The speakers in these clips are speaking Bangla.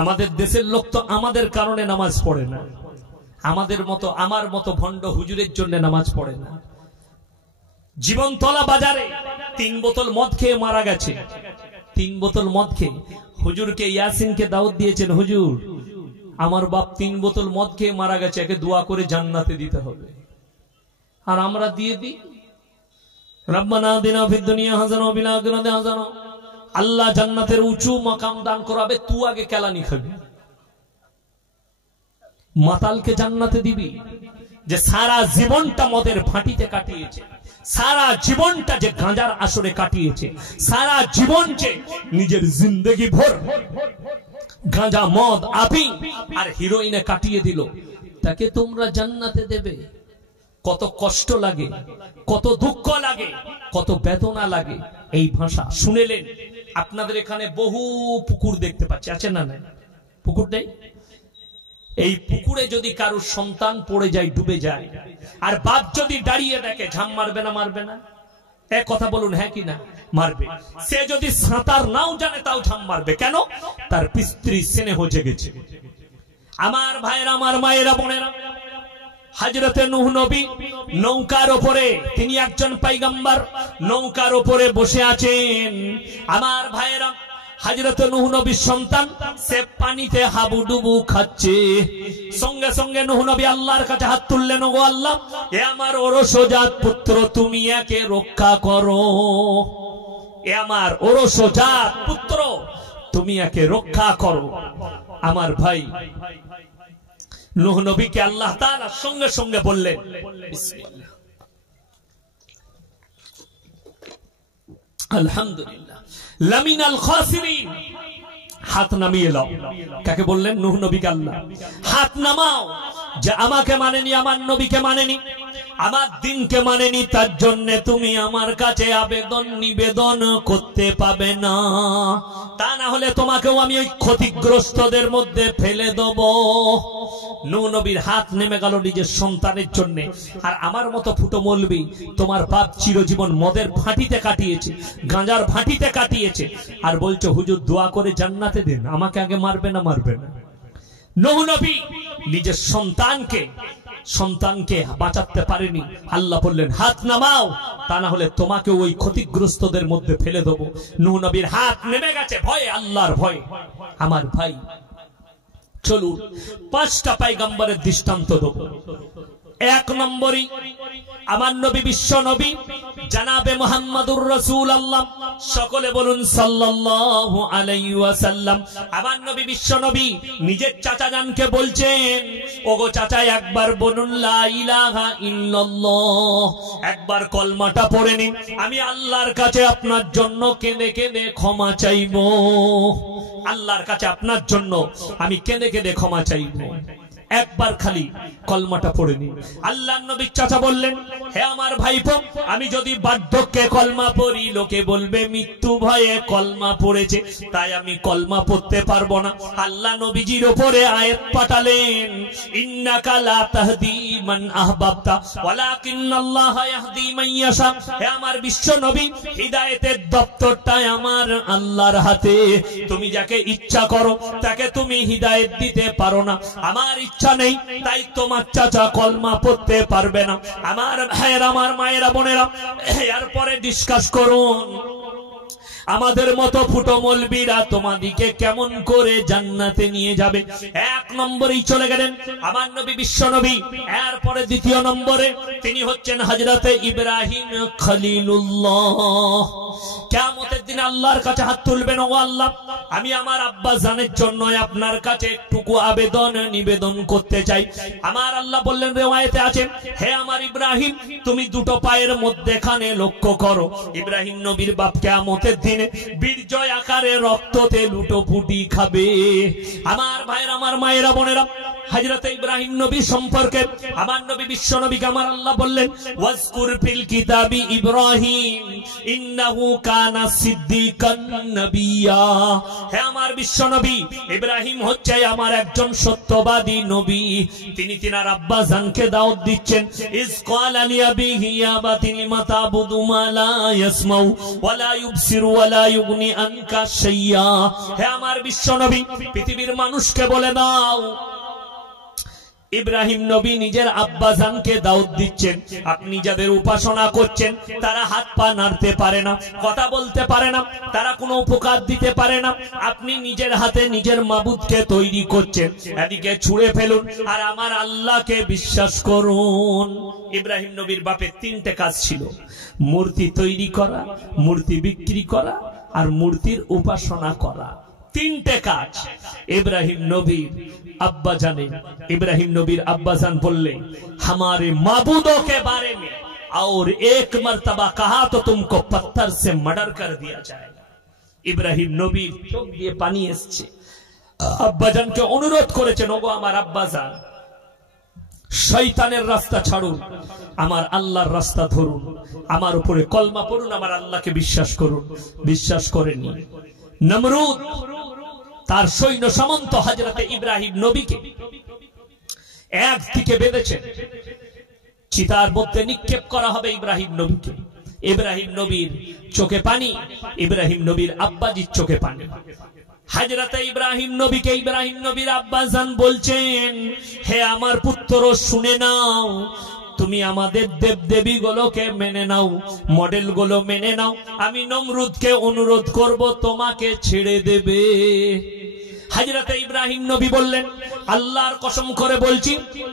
আমাদের দেশের লোক তো আমাদের কারণে নামাজ পড়ে না, আমাদের মতো আমার মতো ভণ্ড হুজুরের জন্য নামাজ পড়ে না। জীবনতলা বাজারে 3 বোতল মদ খেয়ে মারা গেছে, 3 বোতল মদ খেয়ে। হুজুরকে ইয়াসিনকে দাওয়াত দিয়েছেন, হুজুর আমার বাপ 3 বোতল মদ খেয়ে মারা গেছে, একে দোয়া করে জান্নাতে দিতে হবে। আর আমরা দিয়ে দিই রব্বানা আতিনা ফিদ দুনিয়া হাসানাহ ওয়া ফিল আখিরাতি হাসানাহ। আল্লাহ জান্নাতের উঁচু মাকাম দান করাবে, তুই আগে কেলানি খাবি। মাতালকে জান্নাতে দিবি যে সারা জীবনটা মদের ভাটিতে কাটিয়েছে, সারা জীবনটা যে গাঁজার আসরে কাটিয়েছে, সারা জীবন যে নিজের জিন্দেগি ভর গাঁজা মদ আফিং আর হিরোইনে কাটিয়ে দিল, তাকে তোমরা জান্নাতে দেবে? কত কষ্ট লাগে, কত দুঃখ লাগে, কত বেদনা লাগে। এই ভাষা শুনেলেন? আপনাদের এখানে বহু পুকুর দেখতে পাচ্ছি, আছে না? না পুকুর নেই? এই পুকুরে যদি কারো সন্তান পড়ে যায়, ডুবে যায়, আর বাপ যদি দাঁড়িয়ে দেখে, ঝাম মারবে না? মারবে না? এক কথা বলুন, হ্যাঁ কি না? মারবে। সে যদি সাঁতার নাও জানে তাও ঝাম মারবে। কেন? তার স্ত্রী স্নেহ জেগেছে। আমার ভাইয়েরা, আমার মায়েরা, বোনেরা, হযরতে নূহ নবী নৌকার উপরে, তিনি একজন পয়গম্বর, নৌকার উপরে বসে আছেন। আমার ভাইয়েরা, হযরতে নূহ নবীর সন্তান সে পানিতে হাবুডুবু খাচ্ছে। সঙ্গে সঙ্গে নূহ নবী আল্লাহর কাছে হাত তুললেন, ওগো আল্লাহ, এ আমার ওরসজাত পুত্র, তুমি একে রক্ষা করো। এ আমার ওরসজাত পুত্র, তুমি একে রক্ষা করো। আমার ভাই, নূহ নবীকে আল্লাহ তাআলা সঙ্গে সঙ্গে বললেন, বিসমিল্লাহ, আলহামদুলিল্লাহ, লামিনাল খাসিরিন, হাত নামিয়ে নাও। কাকে বললেন? নূহ নবীকে আল্লাহ। হাত নামাও, যে আমাকে মানেনি, আমার নবীকে মানেনি, আমার দিনকে মানেনি, তার জন্য তুমি আমার কাছে আবেদন নিবেদন করতে পাবে না। তা না হলে তোমাকেও আমি ওই ক্ষতিগ্রস্তদের মধ্যে ফেলে দেব। নূহ নবীর হাত নেমে গেল নিজের সন্তানের জন্য। আর আমার মতো ফুটো মৌলবি, তোমার বাপ চিরজীবন মদের ভাটিতে কাটিয়েছে, গাঁজার ভাটিতে কাটিয়েছে, আর বলছো হুজুর দোয়া করে জান্নাতে দেন, আমাকে আগে মারবে না? মারবে না। নূহ নবী নিজের সন্তানকে বাঁচাতে পারেনি। আল্লাহ বললেন হাত নামাও, তা না হলে তোমাকে ওই ক্ষতিগ্রস্তদের মধ্যে ফেলে দেবো। নূহ নবীর হাত নেমে গেছে ভয়ে, আল্লাহর ভয়ে। আমার ভাই, চলুন 5টা পয়গম্বরের দৃষ্টান্ত দেব। 1 নম্বরই আমার নবী, বিশ্ব নবী জনাবে মুহাম্মদুর রাসূলুল্লাহ, সকলে বলুন সাল্লাল্লাহু আলাইহি ওয়াসাল্লাম। আমার নবী, বিশ্ব নবী নিজের চাচা জানকে বলছেন, ওগো চাচা, একবার বলুন লা ইলাহা ইল্লাল্লাহ, একবার কলমাটা পড়ে নিন, আমি আল্লাহর কাছে আপনার জন্য কেঁদে কেঁদে ক্ষমা চাইব। আল্লাহর কাছে আপনার জন্য আমি কেঁদে কেঁদে ক্ষমা চাইব। একবার খালি কলমাটা পড়ে নি। আল্লাহর নবী চাচা বললেন, হে আমার ভাইপো, আমি যদি বার্ধক্যে কলমা পড়ি, লোকে বলবে মৃত্যু ভয়ে কলমা পড়েছে, তাই আমি কলমা পড়তে পারবো না। আল্লাহ নবীজির উপরে আয়াত পাঠালেন, ইন্নাকা লা তাহদি মান আহবাবতা ওয়ালাকিন্নাল্লাহা ইয়াহদি মান ইয়াশা। হে আমার বিশ্ব নবী, হিদায়াতের দপ্তরটা আমার আল্লাহর হাতে। তুমি যাকে ইচ্ছা করো তাকে তুমি হিদায়াত দিতে পারো না। আমার ইচ্ছা নেই, তাই তোমার চাচা কলমা পড়তে পারবে না। আমার ভাইয়েরা, আমার মায়েরা, বোনেরা, এরপরে ডিসকাস করুন, আমাদের মতো ফুটো মৌলবীরা তোমাদিকে কেমন করে জান্নাতে নিয়ে যাবে। 1 নম্বরেই চলে গেলেন আমার নবী, বিশ্ব নবী। এরপরে 2 নম্বরে তিনি হচ্ছেন হযরতে ইব্রাহিম খলিলুল্লাহ। কিয়ামতের দিন আল্লাহর কাছে হাত তুলবেন, ও আল্লাহ, আমি আমার আব্বা জানের জন্য আপনার কাছে একটুকু আবেদন নিবেদন করতে চাই। আমার আল্লাহ বললেন, রিওয়ায়েতে আছে, হে আমার ইব্রাহিম, তুমি 2টো পায়ের মধ্যেখানে লক্ষ্য করো। ইব্রাহিম নবীর বাপ কিয়ামতের দিনে বীর্যয় আকারে রক্ততে লুটোপুটি খাবে। আমার ভাইয়েরা, আমার মায়েরা, বোনেরা, হযরত ইব্রাহিম নবী সম্পর্কে আমার নবী বিশ্ব নবীকে আমার আল্লাহ বললেন ওয়াজকুর ফিল কিতাবি ইব্রাহিম ইন্নাহু কানা সিদ্দিকান নবিয়্যা। হে আমার বিশ্ব নবী, ইব্রাহিম হচ্ছে আমার একজন সত্যবাদী নবী। তিনি তিনার আব্বা জানকে দাওয়াত দিচ্ছেন। ইস ক্বালা লিআবিহি ইয়া বাতি লিমা তা'বুদু মা লা ইয়াসমাউ ওয়া লা ইউবসিরু ওয়া লা ইউগনি আনকা শাইয়্যা। হে আমার বিশ্ব নবী, পৃথিবীর মানুষকে বলে দাও, ইব্রাহিম নবী নিজের আব্বাজানকে দাওয়াত দিচ্ছেন, আপনি যাদের উপাসনা করছেন তারা হাত পা নাড়তে পারে না, কথা বলতে পারে না, তারা কোনো উপকার দিতে পারে না। আপনি নিজের হাতে নিজের মাবুদকে তৈরি করছেন, এদিকে ছুঁড়ে ফেলুন আর আমার আল্লাহকে বিশ্বাস করুন। ইব্রাহিম নবীর বাপের তিনটে কাজ ছিল, মূর্তি তৈরি করা, মূর্তি বিক্রি করা আর মূর্তির উপাসনা করা। তিনটে কাজ। ইব্রাহিম নবীর अब्बा जाने इब्राहिम नबीर अब्बा जान बोले हमारे माबूदों के बारे में और एक मर्तबा कहा तो तुमको पत्थर से मर्डर कर दिया जाएगा। इब्राहिम नबीर चोख दिए पानी एसছে। अब्बा जान के अनुरोध করেছেন, ওগো আমার আব্বা জান, শয়তানের রাস্তা ছাড়ুন, আমার আল্লাহর রাস্তা ধরুন, আমার উপরে কলমা পড়ুন, আমার আল্লাহকে বিশ্বাস করুন। বিশ্বাস করেননি। নমরুদ তার সৈন্য সামন্ত হযরতে ইব্রাহিম নবীকে একদিকে বেঁধেছেন, চিতার মধ্যে নিক্ষেপ করা হবে ইব্রাহিম নবীকে। ইব্রাহিম নবীর চোখে পানি, ইব্রাহিম নবীর আব্বাজির চোখে পানি। হযরতে ইব্রাহিম নবীকে ইব্রাহিম নবীর আব্বাজান বলছেন, হে আমার পুত্র শুনে নাও, তুমি আমাদের দেব দেবী গুলোকে মেনে নাও, মডেল গুলো মেনে নাও, আমি নমরুদকে অনুরোধ করব তোমাকে ছেড়ে দেবে। হযরতে ইব্রাহিম নবী বললেন, আল্লাহর কসম করে বলছি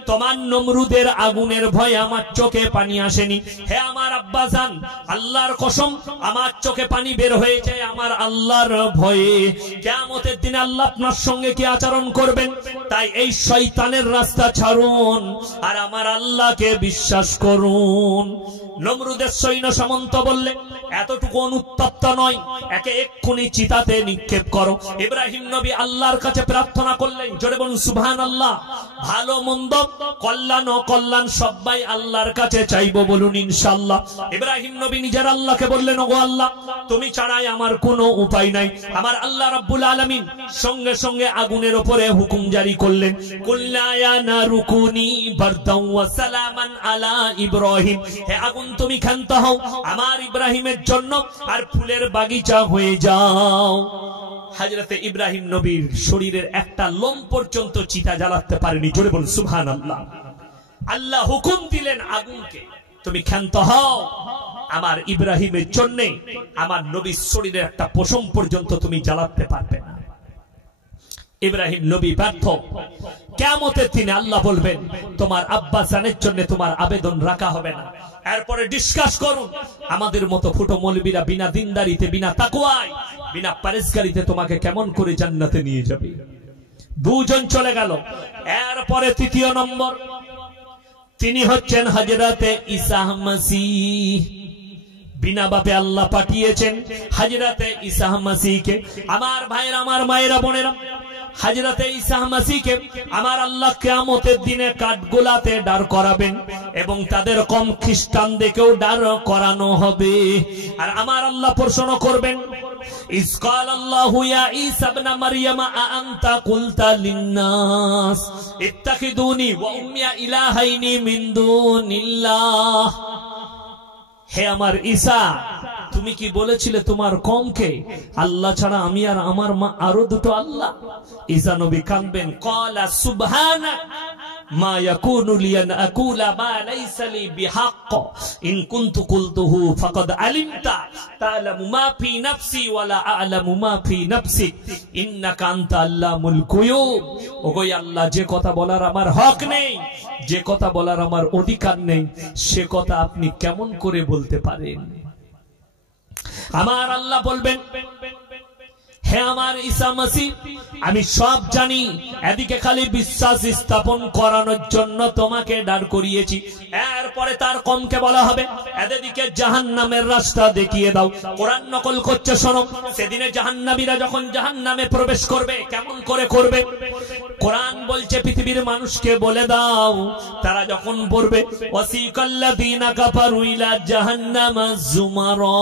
তোমার নমরুদের আগুনের ভয়ে আমার চোখে পানি আসেনি। হে আমার আব্বাজান, আল্লাহর কসম আমার চোখে পানি বের হয়েছে আমার আল্লাহর ভয়ে। কিয়ামতের দিনে আল্লাহ আপনার সঙ্গে কি আচরণ করবেন, তাই এই শয়তানের রাস্তা ছাড়ুন আর আমার আল্লাহকে বিশ্বাস করুন। নমরুদের সৈন্য সামন্ত বললে, এতটুকু অনুত্তপ্ত নয়, একে এক্ষুনি চিতাতে নিক্ষেপ করো। ইব্রাহিম নবী আল্লাহর কাছে প্রার্থনা করলেন, জোরে বলুন সুবহানাল্লাহ। ভালো মন্দ, কল্যাণ ও কল্যাণ সবাই আল্লাহর কাছে চাইবো, বলুন ইনশাআল্লাহ। ইব্রাহিম নবী নিজের আল্লাহকে বললেন, ওগো আল্লাহ, তুমি ছাড়াই আমার কোনো উপায় নাই। আমার আল্লাহ রাব্বুল আলামিন সঙ্গে সঙ্গে আগুনের উপরে হুকুম জারি করলেন, কুল্লা ইয়া নারু কুনি বারদাও ওয়া সালামান আলা ইব্রাহিম। হে আগুন তুমি ক্ষান্ত হও আমার ইব্রাহিমের জন্য আর ফুলের বাগিচা হয়ে যাও। হযরতে ইব্রাহিম নবীর শরীরের একটা লোম পর্যন্ত চিতা জ্বালাতে পারেনি, জোরে বলুন সুবহানাল্লাহ। আল্লাহ হুকুম দিলেন আগুনকে, তুমি ক্ষান্ত হও আমার ইব্রাহিমের জন্য, আমার নবীর শরীরের একটা পশম পর্যন্ত তুমি জ্বালাতে পারবে না। ইব্রাহিম নবী ব্যর্থ। কিয়ামতের দিনে আল্লাহ বলবেন, তোমার আব্বা জানের জন্য তোমার আবেদন রাখা হবে না। এরপরে ডিসকাস করুন, আমাদের মতো ফুটো মৌলবীরা বিনা দিনদারিতে, বিনা তাকওয়ায়, বিনা পরেজগারিতে তোমাকে কেমন করে জান্নাতে নিয়ে যাবে। দুজন চলে গেল। এরপরে তৃতীয় নম্বর, তিনি হচ্ছেন হযরতে ঈসা মসিহ। বিনা বাপে আল্লাহ পাঠিয়েছেন হযরতে ঈসা মসিহকে। আমার ভাইরা, আমার মায়েরা, বোনেরা, হযরতে ঈসা মসিহকে আমার আল্লাহ কিয়ামতের দিনে কাঠগোলাতে দাঁড় করাবেন এবং তাদের কম খ্রিস্টানদেরকেও দাঁড় করানো হবে। আর আমার আল্লাহ প্রশ্ন করবেন, ইস ক্বালা আল্লাহু ইয়া ঈসা ইবনে মারইয়াম আ আনতা কুলতা লিন-নাস ইত্তাখিদুনি ওয়া উম্মি ইলাহাইনি মিন দুনিল্লাহ। হে আমার ঈসা, তুমি কি বলেছিলে তোমার কওমকে আল্লাহ ছাড়া আমি আর আমার মা আরো দুটো আল্লাহ? ঈসা নবী কাঁদবেন, ক্বালা সুবহানাক মা ইয়াকুনু লি আন আকুলা মা লাইসা লি বিহাক্ক ইন কুনতু কুলতুহু ফাকাদ আলিমতা তা'লামু মা ফি নাফসি ওয়া লা আ'লামু মা ফি নাফসিক ইন্নাকা আনতা আল্লামুল গুয়ুব। ওগো আল্লাহ, যে কথা বলার আমার হক নেই, যে কথা বলার আমার অধিকার নেই, সে কথা আপনি কেমন করে বলতে পারেন? আমার আল্লাহ বলবেন, হে আমার ঈসা মাসিহ, আমি সব জানি, এদিকে খালি বিশ্বাস স্থাপন করানোর জন্য তোমাকে দাঁড় করিয়েছি। এরপরে তার কমকে বলা হবে এদিকে জাহান্নামের রাস্তা দেখিয়ে দাও। কোরআন নকল করছে, শোনো। সেদিনে জাহান্নামীরা যখন জাহান্নামে প্রবেশ করবে, কেমন করে করবে? কোরআন বলছে পৃথিবীর মানুষকে বলে দাও, তারা যখন পড়বে ওয়াসিকাল্লাযীনা কাফারু ইলা জাহান্নামা যুমারা।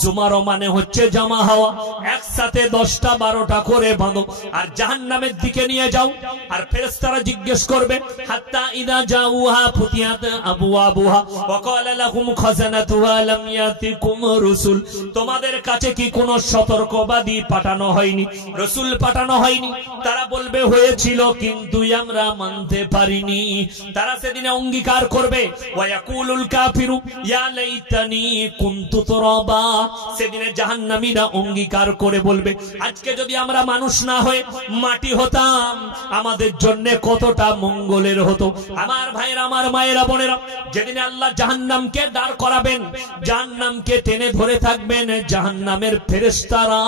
জুমারো মানে হচ্ছে জমা হওয়া, একসাথে 10টা 12টা করে বাঁধো আর জাহান্নামের দিকে নিয়ে যাও। আর ফেরেশতারা জিজ্ঞেস করবে হাত্তা ইদা জাউহা ফুতিয়াত আবওয়াবুহা ওয়া ক্বালা লাহুম খাজানাতুহা লাম ইয়াতিকুম রাসূল। তোমাদের কাছে কি কোনো সতর্কবাদী পাঠানো হয়নি, রাসূল পাঠানো হয়নি? তারা বলবে হয়েছিল, কিন্তু আমরা মানতে পারিনি। তারা সেদিনে অঙ্গীকার করবে ওয়া ইয়াকুলুল কাফিরু ইয়া লাইতানি কুনতু তুরাবা। সেদিনে জাহান্নামীরা অঙ্গীকার করে বলবে, আজকে যদি আমরা মানুষ না হয়ে মাটি হতাম, আমাদের জন্য কতটা মঙ্গলের হতো। আমার ভাইরা, আমার মায়েরা, বোনেরা, যেদিনে আল্লাহ জাহান্নামকে দাঁড় করাবেন, জাহান্নামকে টেনে ধরে থাকবেন জাহান্নামের ফেরেশতারা,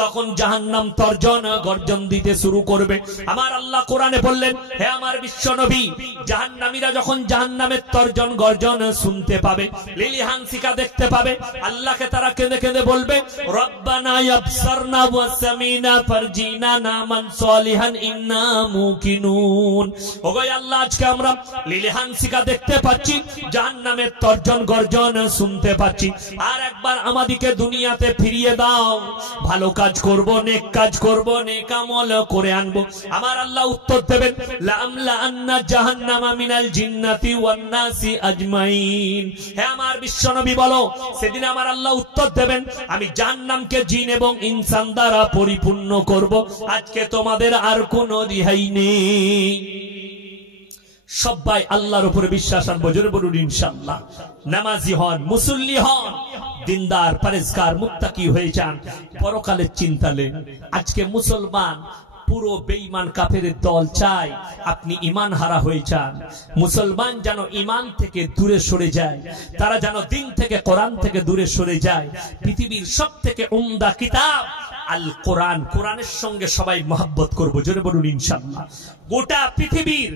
তখন জাহান্নাম তর্জন গর্জন দিতে শুরু করবে। আমার আল্লাহ কোরআনে বললেন, হে আমার বিশ্বনবী, জাহান্নামীরা যখন জাহান্নামের তর্জন গর্জন শুনতে পাবে, লিলি হানসিকা দেখতে পাবে, আল্লাহকে তারা কেঁদে কেঁদে বলবে, রব্বানা ইয়াবসারনা ওয়া সামিনা ফারজিনা নামান সালিহান ইন্না মুকিনুন। ওগো আল্লাহ, আজকে আমরা লিলিহান শিকা দেখতে পাচ্ছি, জাহান্নামের তর্জন গর্জন শুনতে পাচ্ছি, আর একবার আমাদেরকে দুনিয়াতে ফিরিয়ে দাও, ভালো কাজ করব, নেক কাজ করব, নেক আমল করে আনবো। আমার আল্লাহ উত্তর দেবেন, লামলা আন্না জাহান্নামা মিনাল জিন্নাতি ওয়ান নাসি আজমাইন। হে আমার বিশ্বনবী বলো, সেদিন আমার আল্লাহ উত্তর দেবেন, আমি জাহান্নামকে জিন এবং ইনসান দ্বারা পরিপূর্ণ করব। আজকে তোমাদের আর কোনো রিহাই নেই। সবাই আল্লাহর উপরে বিশ্বাস আনবো, জোরে বলুন ইনশাআল্লাহ। নামাজি হন, মুসল্লি হন, দিনদার, পরেজগার, মুত্তাকি হয়ে যান, পরকালের চিন্তা নেন। আজকে মুসলমান পুরো বেঈমান কাফেরের দল চায় আপনি ঈমান হারা হয়ে যান। মুসলমান যেন ঈমান থেকে দূরে সরে যায়, তারা যেন দিন থেকে, কোরআন থেকে দূরে সরে যায়। পৃথিবীর সবথেকে উমদা কিতাব আল কোরআন, কোরআনের সঙ্গে সবাই মহব্বত করবো, জোরে বলুন ইনশাআল্লাহ। গোটা পৃথিবীর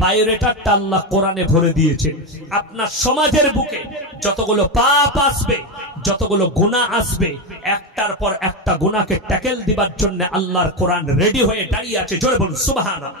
বায়োডাটা আল্লাহ কোরআনে ভরে দিয়েছে। আপনার সমাজের বুকে যতগুলো পাপ আসবে, যতগুলো গুনাহ আসবে, একটার পর একটা গুনাহকে ট্যাকেল দিবার জন্য আল্লাহর কোরআন রেডি হয়ে দাঁড়িয়ে আছে, জোরে বলুন সুবহানাল্লাহ।